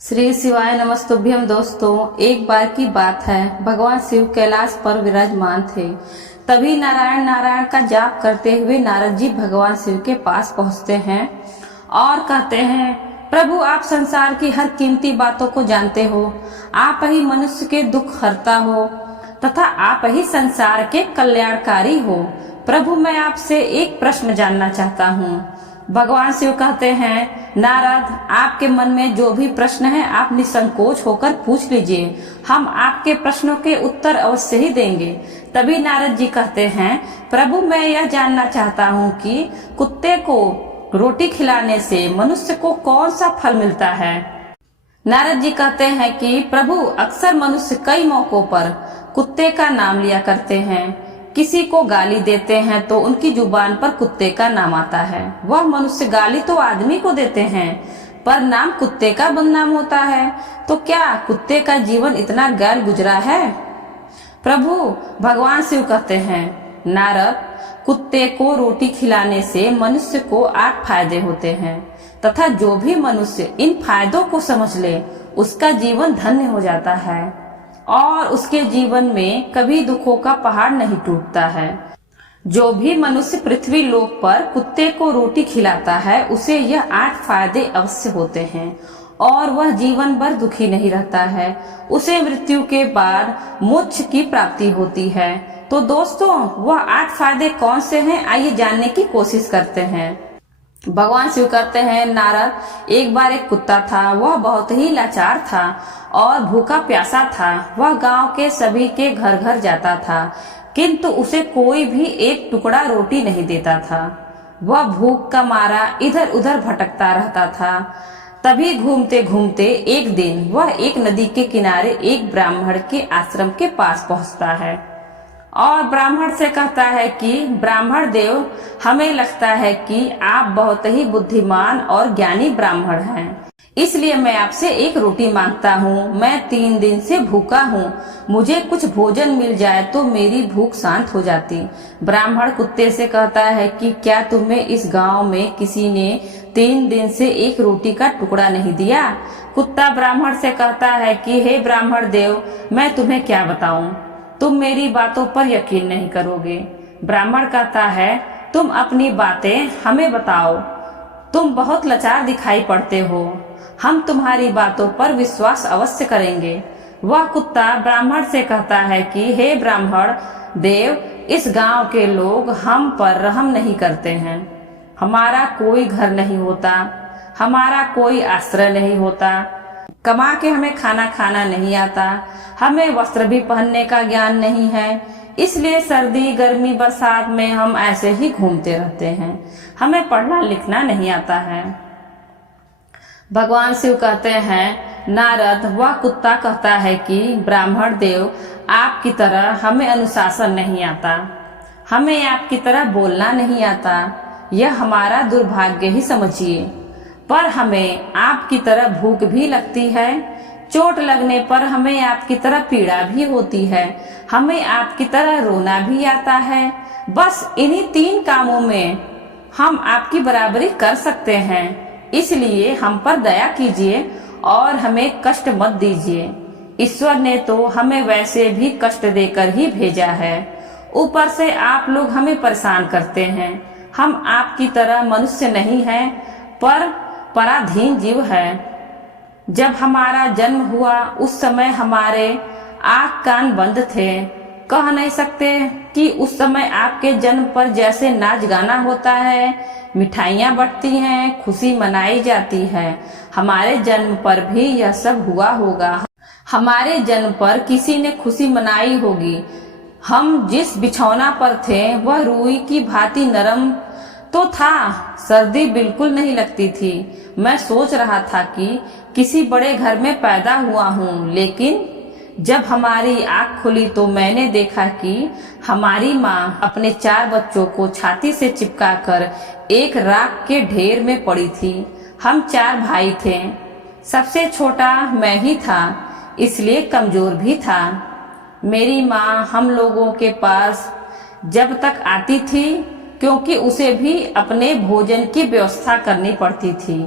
श्री शिवाय नमस्तुभ्यम। दोस्तों, एक बार की बात है, भगवान शिव कैलाश पर विराजमान थे। तभी नारायण नारायण का जाप करते हुए नारद जी भगवान शिव के पास पहुंचते हैं और कहते हैं, प्रभु आप संसार की हर कीमती बातों को जानते हो, आप ही मनुष्य के दुख हरता हो तथा आप ही संसार के कल्याणकारी हो। प्रभु मैं आपसे एक प्रश्न जानना चाहता हूँ। भगवान शिव कहते हैं, नारद आपके मन में जो भी प्रश्न है आप निसंकोच होकर पूछ लीजिए, हम आपके प्रश्नों के उत्तर अवश्य ही देंगे। तभी नारद जी कहते हैं, प्रभु मैं यह जानना चाहता हूँ कि कुत्ते को रोटी खिलाने से मनुष्य को कौन सा फल मिलता है। नारद जी कहते हैं कि प्रभु अक्सर मनुष्य कई मौकों पर कुत्ते का नाम लिया करते हैं। किसी को गाली देते हैं तो उनकी जुबान पर कुत्ते का नाम आता है। वह मनुष्य गाली तो आदमी को देते हैं पर नाम कुत्ते का बदनाम होता है। तो क्या कुत्ते का जीवन इतना गैर गुजरा है। प्रभु भगवान शिव कहते हैं, नारद कुत्ते को रोटी खिलाने से मनुष्य को 8 फायदे होते हैं तथा जो भी मनुष्य इन फायदों को समझ ले उसका जीवन धन्य हो जाता है और उसके जीवन में कभी दुखों का पहाड़ नहीं टूटता है। जो भी मनुष्य पृथ्वी लोक पर कुत्ते को रोटी खिलाता है उसे यह 8 फायदे अवश्य होते हैं और वह जीवन भर दुखी नहीं रहता है। उसे मृत्यु के बाद मोक्ष की प्राप्ति होती है। तो दोस्तों, वह 8 फायदे कौन से हैं, आइए जानने की कोशिश करते हैं। भगवान शिव कहते हैं, नारद एक बार एक कुत्ता था। वह बहुत ही लाचार था और भूखा प्यासा था। वह गांव के सभी के घर घर जाता था किंतु उसे कोई भी एक टुकड़ा रोटी नहीं देता था। वह भूख का मारा इधर उधर भटकता रहता था। तभी घूमते घूमते एक दिन वह एक नदी के किनारे एक ब्राह्मण के आश्रम के पास पहुंचता है और ब्राह्मण से कहता है कि ब्राह्मण देव, हमें लगता है कि आप बहुत ही बुद्धिमान और ज्ञानी ब्राह्मण हैं, इसलिए मैं आपसे एक रोटी मांगता हूँ। मैं 3 दिन से भूखा हूँ, मुझे कुछ भोजन मिल जाए तो मेरी भूख शांत हो जाती। ब्राह्मण कुत्ते से कहता है कि क्या तुम्हें इस गांव में किसी ने 3 दिन से एक रोटी का टुकड़ा नहीं दिया। कुत्ता ब्राह्मण से कहता है कि हे ब्राह्मण देव, मैं तुम्हें क्या बताऊं, तुम मेरी बातों पर यकीन नहीं करोगे। ब्राह्मण कहता है, तुम अपनी बातें हमें बताओ, तुम बहुत लाचार दिखाई पड़ते हो, हम तुम्हारी बातों पर विश्वास अवश्य करेंगे। वह कुत्ता ब्राह्मण से कहता है कि हे ब्राह्मण देव, इस गांव के लोग हम पर रहम नहीं करते हैं। हमारा कोई घर नहीं होता, हमारा कोई आश्रय नहीं होता, कमा के हमें खाना खाना नहीं आता, हमें वस्त्र भी पहनने का ज्ञान नहीं है, इसलिए सर्दी गर्मी बरसात में हम ऐसे ही घूमते रहते हैं, हमें पढ़ना लिखना नहीं आता है। भगवान शिव कहते हैं, नारद वह कुत्ता कहता है कि ब्राह्मण देव, आपकी तरह हमें अनुशासन नहीं आता, हमें आपकी तरह बोलना नहीं आता, यह हमारा दुर्भाग्य ही समझिए। पर हमें आपकी तरह भूख भी लगती है, चोट लगने पर हमें आपकी तरह पीड़ा भी होती है, हमें आपकी तरह रोना भी आता है। बस इन्हीं 3 कामों में हम आपकी बराबरी कर सकते हैं, इसलिए हम पर दया कीजिए और हमें कष्ट मत दीजिए। ईश्वर ने तो हमें वैसे भी कष्ट देकर ही भेजा है, ऊपर से आप लोग हमें परेशान करते हैं। हम आपकी तरह मनुष्य नहीं हैं पर पराधीन जीव है। जब हमारा जन्म हुआ उस समय हमारे आँख कान बंद थे, कह नहीं सकते कि उस समय आपके जन्म पर जैसे नाच गाना होता है, मिठाइयाँ बंटती हैं, खुशी मनाई जाती है, हमारे जन्म पर भी यह सब हुआ होगा। हमारे जन्म पर किसी ने खुशी मनाई होगी। हम जिस बिछौना पर थे वह रूई की भांति नरम तो था, सर्दी बिल्कुल नहीं लगती थी। मैं सोच रहा था कि किसी बड़े घर में पैदा हुआ हूँ, लेकिन जब हमारी आँख खुली तो मैंने देखा कि हमारी माँ अपने 4 बच्चों को छाती से चिपकाकर एक राख के ढेर में पड़ी थी। हम 4 भाई थे, सबसे छोटा मैं ही था, इसलिए कमजोर भी था। मेरी माँ हम लोगों के पास जब तक आती थी क्योंकि उसे भी अपने भोजन की व्यवस्था करनी पड़ती थी,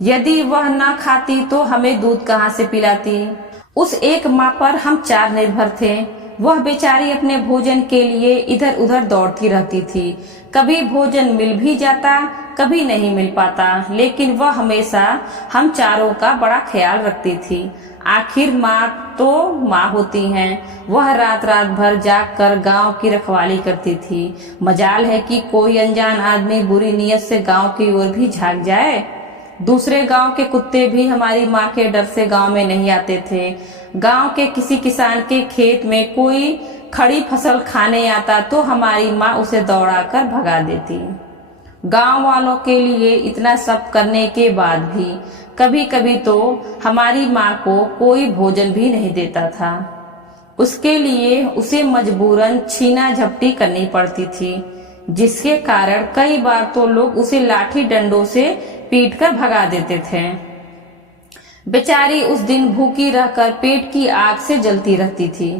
यदि वह न खाती तो हमें दूध कहाँ से पिलाती। उस एक माँ पर हम 4 निर्भर थे। वह बेचारी अपने भोजन के लिए इधर उधर दौड़ती रहती थी। कभी भोजन मिल भी जाता, कभी नहीं मिल पाता, लेकिन वह हमेशा हम चारों का बड़ा ख्याल रखती थी। आखिर माँ तो माँ होती हैं। वह रात रात भर जाग कर गाँव की रखवाली करती थी। मजाल है कि कोई अनजान आदमी बुरी नीयत से गाँव की ओर भी झांक जाए। दूसरे गांव के कुत्ते भी हमारी माँ के डर से गांव में नहीं आते थे। गांव के किसी किसान के खेत में कोई खड़ी फसल खाने आता तो हमारी माँ उसे दौड़ाकर भगा देती। गांव वालों के लिए इतना सब करने के बाद भी कभी कभी तो हमारी माँ को कोई भोजन भी नहीं देता था। उसके लिए उसे मजबूरन छीना झपटी करनी पड़ती थी, जिसके कारण कई बार तो लोग उसे लाठी डंडों से पीटकर भगा देते थे। बेचारी उस दिन भूखी रहकर पेट की आग से जलती रहती थी।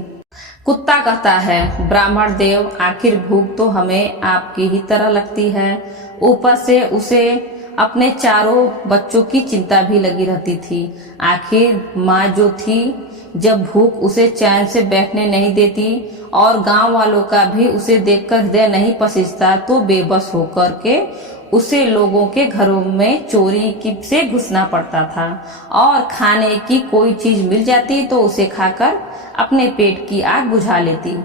कुत्ता कहता है, ब्राह्मण देव, आखिर भूख तो हमें आपकी ही तरह लगती है। ऊपर से उसे अपने चारों बच्चों की चिंता भी लगी रहती थी। आखिर माँ जो थी, जब भूख उसे चैन से बैठने नहीं देती और गांव वालों का भी उसे देखकर हृदय नहीं पसीजता तो बेबस होकर के उसे लोगों के घरों में चोरी से घुसना पड़ता था और खाने की कोई चीज मिल जाती तो उसे खाकर अपने पेट की आग बुझा लेती।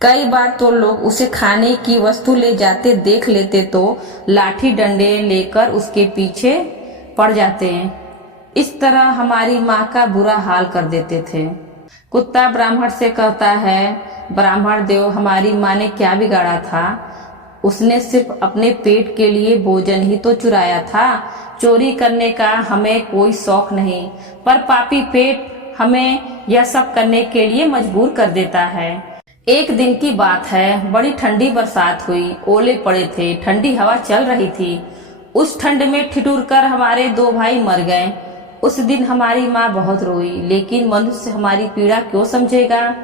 कई बार तो लोग उसे खाने की वस्तु ले जाते देख लेते तो लाठी डंडे लेकर उसके पीछे पड़ जाते। इस तरह हमारी माँ का बुरा हाल कर देते थे। कुत्ता ब्राह्मण से कहता है, ब्राह्मण देव, हमारी माँ ने क्या बिगाड़ा था? उसने सिर्फ अपने पेट के लिए भोजन ही तो चुराया था। चोरी करने का हमें कोई शौक नहीं, पर पापी पेट हमें यह सब करने के लिए मजबूर कर देता है। एक दिन की बात है, बड़ी ठंडी बरसात हुई, ओले पड़े थे, ठंडी हवा चल रही थी। उस ठंड में ठिठुर कर हमारे 2 भाई मर गए। उस दिन हमारी माँ बहुत रोई, लेकिन मनुष्य हमारी पीड़ा क्यों समझेगा?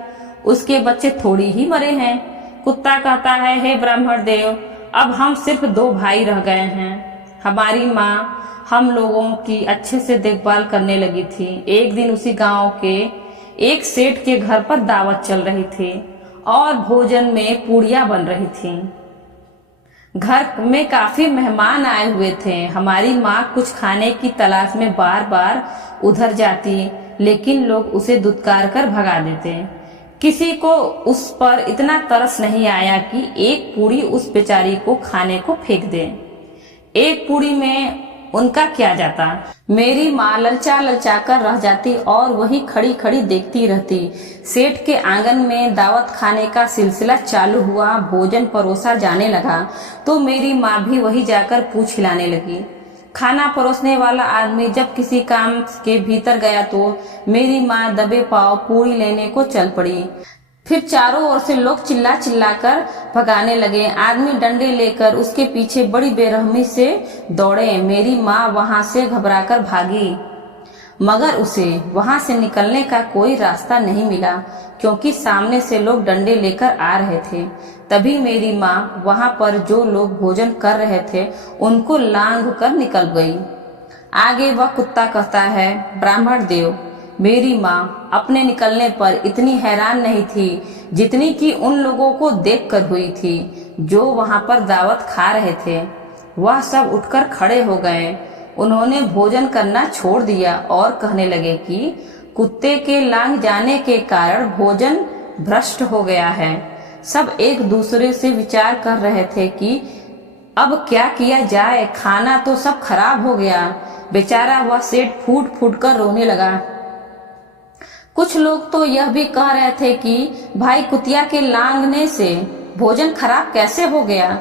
उसके बच्चे थोड़ी ही मरे हैं। कुत्ता कहता है, हे ब्राह्मण देव, अब हम सिर्फ 2 भाई रह गए हैं। हमारी माँ हम लोगों की अच्छे से देखभाल करने लगी थी। एक दिन उसी गांव के एक सेठ के घर पर दावत चल रही थी और भोजन में पूड़ियाँ बन रही थी। घर में काफी मेहमान आए हुए थे। हमारी माँ कुछ खाने की तलाश में बार बार उधर जाती, लेकिन लोग उसे दुत्कार कर भगा देते। किसी को उस पर इतना तरस नहीं आया कि एक पूड़ी उस बेचारी को खाने को फेंक दे। एक पूड़ी में उनका क्या जाता। मेरी माँ ललचा ललचा कर रह जाती और वही खड़ी खड़ी देखती रहती। सेठ के आंगन में दावत खाने का सिलसिला चालू हुआ। भोजन परोसा जाने लगा तो मेरी माँ भी वही जाकर पूछ हिलाने लगी। खाना परोसने वाला आदमी जब किसी काम के भीतर गया तो मेरी माँ दबे पांव पूड़ी लेने को चल पड़ी। फिर चारों ओर से लोग चिल्ला चिल्ला कर भगाने लगे। आदमी डंडे लेकर उसके पीछे बड़ी बेरहमी से दौड़े। मेरी माँ वहां से घबराकर भागी, मगर उसे वहां से निकलने का कोई रास्ता नहीं मिला, क्योंकि सामने से लोग डंडे लेकर आ रहे थे। तभी मेरी माँ वहां पर जो लोग भोजन कर रहे थे उनको लांघ कर निकल गई। आगे वह कुत्ता कहता है, ब्राह्मण देव, मेरी माँ अपने निकलने पर इतनी हैरान नहीं थी जितनी कि उन लोगों को देखकर हुई थी जो वहां पर दावत खा रहे थे। वह सब उठकर खड़े हो गए। उन्होंने भोजन करना छोड़ दिया और कहने लगे कि कुत्ते के लांघ जाने के कारण भोजन भ्रष्ट हो गया है। सब एक दूसरे से विचार कर रहे थे कि अब क्या किया जाए, खाना तो सब खराब हो गया। बेचारा वह सेठ फूट फूट कर रोने लगा। कुछ लोग तो यह भी कह रहे थे कि भाई, कुतिया के लांघने से भोजन खराब कैसे हो गया?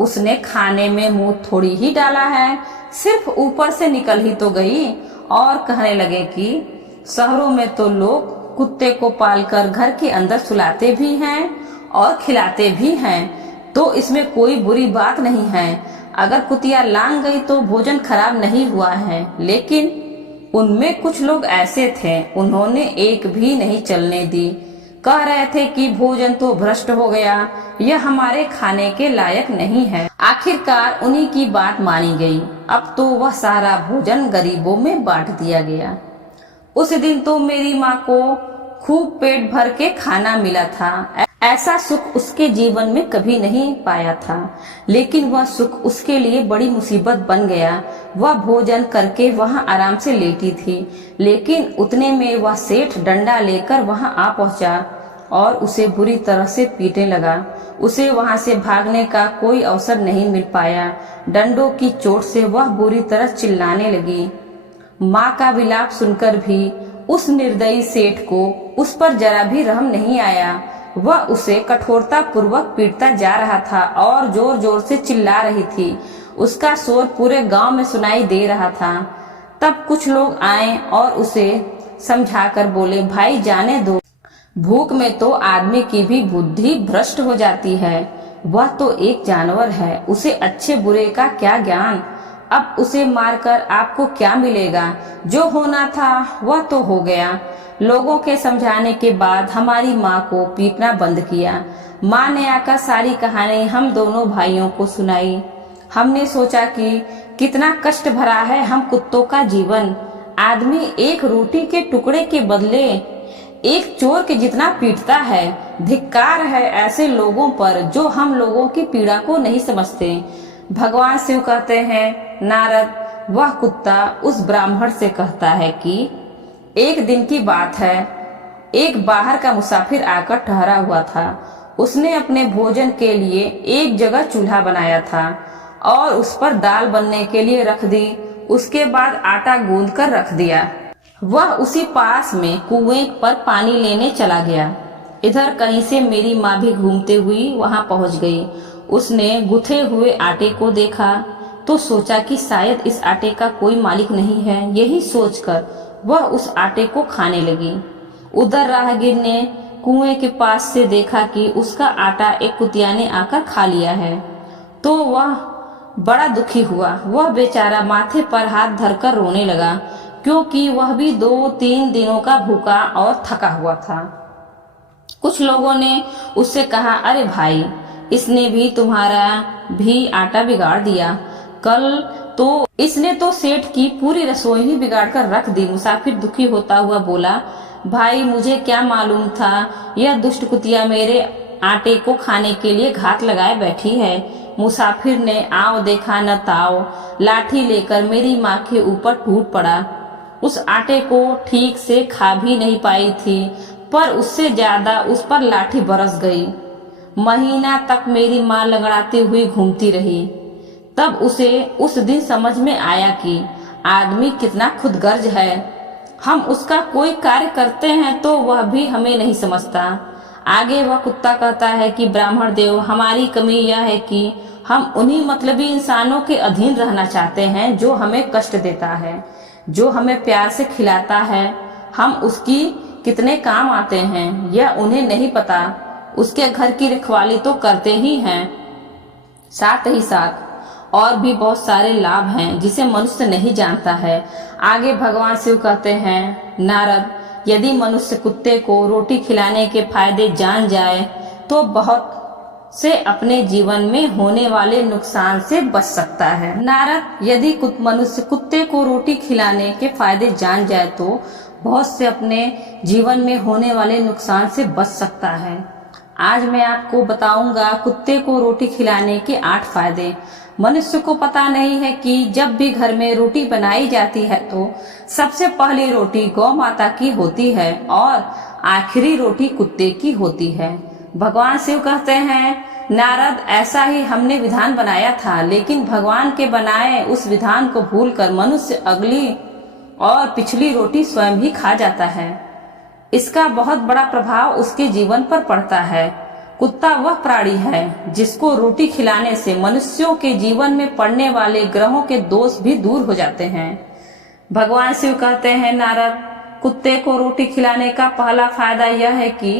उसने खाने में मुंह थोड़ी ही डाला है, सिर्फ ऊपर से निकल ही तो गई। और कहने लगे कि शहरों में तो लोग कुत्ते को पालकर घर के अंदर सुलाते भी हैं और खिलाते भी हैं, तो इसमें कोई बुरी बात नहीं है। अगर कुतिया लांघ गई तो भोजन खराब नहीं हुआ है। लेकिन उनमें कुछ लोग ऐसे थे, उन्होंने एक भी नहीं चलने दी। कह रहे थे कि भोजन तो भ्रष्ट हो गया, यह हमारे खाने के लायक नहीं है। आखिरकार उन्हीं की बात मानी गई। अब तो वह सारा भोजन गरीबों में बांट दिया गया। उस दिन तो मेरी माँ को खूब पेट भर के खाना मिला था। ऐसा सुख उसके जीवन में कभी नहीं पाया था, लेकिन वह सुख उसके लिए बड़ी मुसीबत बन गया। वह भोजन करके वहां आराम से लेटी थी, लेकिन उतने में वह सेठ डंडा लेकर वहां आ पहुंचा और उसे बुरी तरह से पीटने लगा। उसे वहां से भागने का कोई अवसर नहीं मिल पाया। डंडों की चोट से वह बुरी तरह चिल्लाने लगी। माँ का विलाप सुनकर भी उस निर्दयी सेठ को उस पर जरा भी रहम नहीं आया। वह उसे कठोरता पूर्वक पीटता जा रहा था और जोर जोर से चिल्ला रही थी। उसका शोर पूरे गांव में सुनाई दे रहा था। तब कुछ लोग आए और उसे समझाकर बोले, भाई जाने दो, भूख में तो आदमी की भी बुद्धि भ्रष्ट हो जाती है। वह तो एक जानवर है, उसे अच्छे बुरे का क्या ज्ञान। अब उसे मारकर आपको क्या मिलेगा? जो होना था वह तो हो गया। लोगों के समझाने के बाद हमारी माँ को पीटना बंद किया। माँ ने आकर सारी कहानी हम दोनों भाइयों को सुनाई। हमने सोचा कि कितना कष्ट भरा है हम कुत्तों का जीवन। आदमी एक रोटी के टुकड़े के बदले एक चोर के जितना पीटता है। धिक्कार है ऐसे लोगों पर जो हम लोगों की पीड़ा को नहीं समझते। भगवान शिव कहते हैं, नारद, वह कुत्ता उस ब्राह्मण से कहता है कि एक दिन की बात है, एक बाहर का मुसाफिर आकर ठहरा हुआ था। उसने अपने भोजन के लिए एक जगह चूल्हा बनाया था और उस पर दाल बनने के लिए रख दी। उसके बाद आटा गूंद कर रख दिया। वह उसी पास में कुएं पर पानी लेने चला गया। इधर कहीं से मेरी माँ भी घूमते हुई वहां पहुंच गई। उसने गुथे हुए आटे को देखा तो सोचा कि शायद इस आटे का कोई मालिक नहीं है। यही सोचकर वह उस आटे को खाने लगी। उधर राहगीर ने कुएं के पास से देखा कि उसका आटा एक कुतिया ने आकर खा लिया है, तो वह बड़ा दुखी हुआ। वह बेचारा माथे पर हाथ धरकर रोने लगा, क्योंकि वह भी 2-3 दिनों का भूखा और थका हुआ था। कुछ लोगों ने उससे कहा, अरे भाई, इसने भी तुम्हारा भी आटा बिगाड़ दिया। कल तो इसने तो सेठ की पूरी रसोई ही बिगाड़ कर रख दी। मुसाफिर दुखी होता हुआ बोला, भाई मुझे क्या मालूम था, यह दुष्ट कुतिया मेरे आटे को खाने के लिए घात लगाए बैठी है। मुसाफिर ने आओ देखा न ताओ लाठी लेकर मेरी माँ के ऊपर टूट पड़ा। उस आटे को ठीक से खा भी नहीं पाई थी, पर उससे ज्यादा उस पर लाठी बरस गई। महीना तक मेरी माँ लंगड़ाती हुई घूमती रही। तब उसे उस दिन समझ में आया कि आदमी कितना खुदगर्ज है। हम उसका कोई कार्य करते हैं तो वह भी हमें नहीं समझता। आगे वह कुत्ता कहता है कि ब्राह्मण देव, हमारी कमी यह है कि हम उन्हीं मतलबी इंसानों के अधीन रहना चाहते हैं जो हमें कष्ट देता है, जो हमें प्यार से खिलाता है। हम उसकी कितने काम आते हैं यह उन्हें नहीं पता। उसके घर की रखवाली तो करते ही हैं, साथ ही साथ और भी बहुत सारे लाभ हैं जिसे मनुष्य नहीं जानता है। आगे भगवान शिव कहते हैं, नारद, यदि मनुष्य कुत्ते को रोटी खिलाने के फायदे जान जाए तो बहुत से अपने जीवन में होने वाले नुकसान से बच सकता है। नारद, यदि मनुष्य कुत्ते को रोटी खिलाने के फायदे जान जाए तो बहुत से अपने जीवन में होने वाले नुकसान से बच सकता है। आज मैं आपको बताऊंगा कुत्ते को रोटी खिलाने के 8 फायदे। मनुष्य को पता नहीं है कि जब भी घर में रोटी बनाई जाती है तो सबसे पहली रोटी गौ माता की होती है और आखिरी रोटी कुत्ते की होती है। भगवान शिव कहते हैं, नारद, ऐसा ही हमने विधान बनाया था, लेकिन भगवान के बनाए उस विधान को भूलकर मनुष्य अगली और पिछली रोटी स्वयं ही खा जाता है। इसका बहुत बड़ा प्रभाव उसके जीवन पर पड़ता है। कुत्ता वह प्राणी है जिसको रोटी खिलाने से मनुष्यों के जीवन में पड़ने वाले ग्रहों के दोष भी दूर हो जाते हैं। भगवान शिव कहते हैं, नारद, कुत्ते को रोटी खिलाने का पहला फायदा यह है कि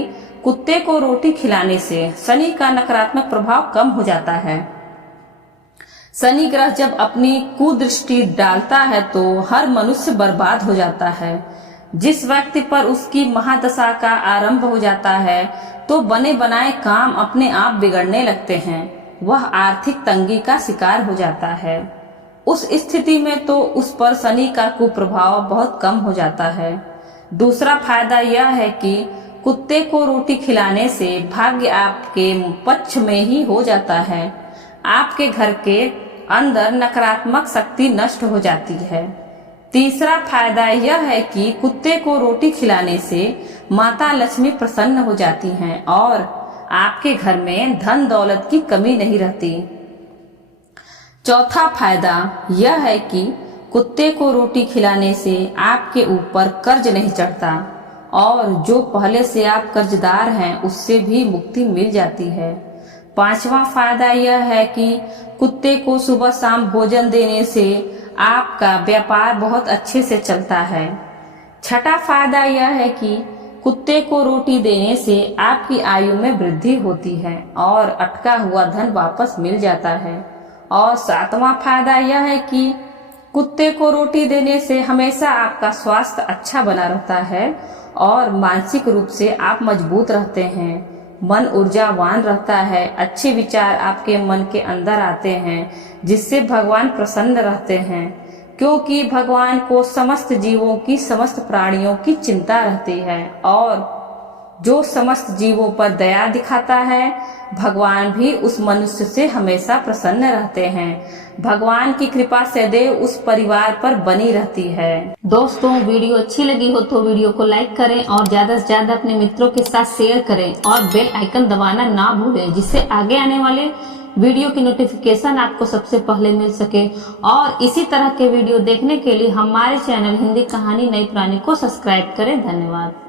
कुत्ते को रोटी खिलाने से शनि का नकारात्मक प्रभाव कम हो जाता है। शनि ग्रह जब अपनी कुदृष्टि डालता है तो हर मनुष्य बर्बाद हो जाता है। जिस व्यक्ति पर उसकी महादशा का आरंभ हो जाता है तो बने बनाए काम अपने आप बिगड़ने लगते हैं। वह आर्थिक तंगी का शिकार हो जाता है। उस स्थिति में तो उस पर शनि का कुप्रभाव बहुत कम हो जाता है। दूसरा फायदा यह है कि कुत्ते को रोटी खिलाने से भाग्य आपके पक्ष में ही हो जाता है। आपके घर के अंदर नकारात्मक शक्ति नष्ट हो जाती है। तीसरा फायदा यह है कि कुत्ते को रोटी खिलाने से माता लक्ष्मी प्रसन्न हो जाती हैं और आपके घर में धन दौलत की कमी नहीं रहती। चौथा फायदा यह है कि कुत्ते को रोटी खिलाने से आपके ऊपर कर्ज नहीं चढ़ता और जो पहले से आप कर्जदार हैं उससे भी मुक्ति मिल जाती है। पांचवा फायदा यह है कि कुत्ते को सुबह शाम भोजन देने से आपका व्यापार बहुत अच्छे से चलता है। छठा फायदा यह है कि कुत्ते को रोटी देने से आपकी आयु में वृद्धि होती है और अटका हुआ धन वापस मिल जाता है। और सातवां फायदा यह है कि कुत्ते को रोटी देने से हमेशा आपका स्वास्थ्य अच्छा बना रहता है और मानसिक रूप से आप मजबूत रहते हैं। मन ऊर्जावान रहता है, अच्छे विचार आपके मन के अंदर आते हैं जिससे भगवान प्रसन्न रहते हैं, क्योंकि भगवान को समस्त जीवों की, समस्त प्राणियों की चिंता रहती है और जो समस्त जीवों पर दया दिखाता है भगवान भी उस मनुष्य से हमेशा प्रसन्न रहते हैं। भगवान की कृपा सदैव उस परिवार पर बनी रहती है। दोस्तों, वीडियो अच्छी लगी हो तो वीडियो को लाइक करें और ज्यादा से ज्यादा अपने मित्रों के साथ शेयर करें और बेल आइकन दबाना ना भूलें, जिससे आगे आने वाले वीडियो की नोटिफिकेशन आपको सबसे पहले मिल सके। और इसी तरह के वीडियो देखने के लिए हमारे चैनल हिंदी कहानी नई पुरानी को सब्सक्राइब करें। धन्यवाद।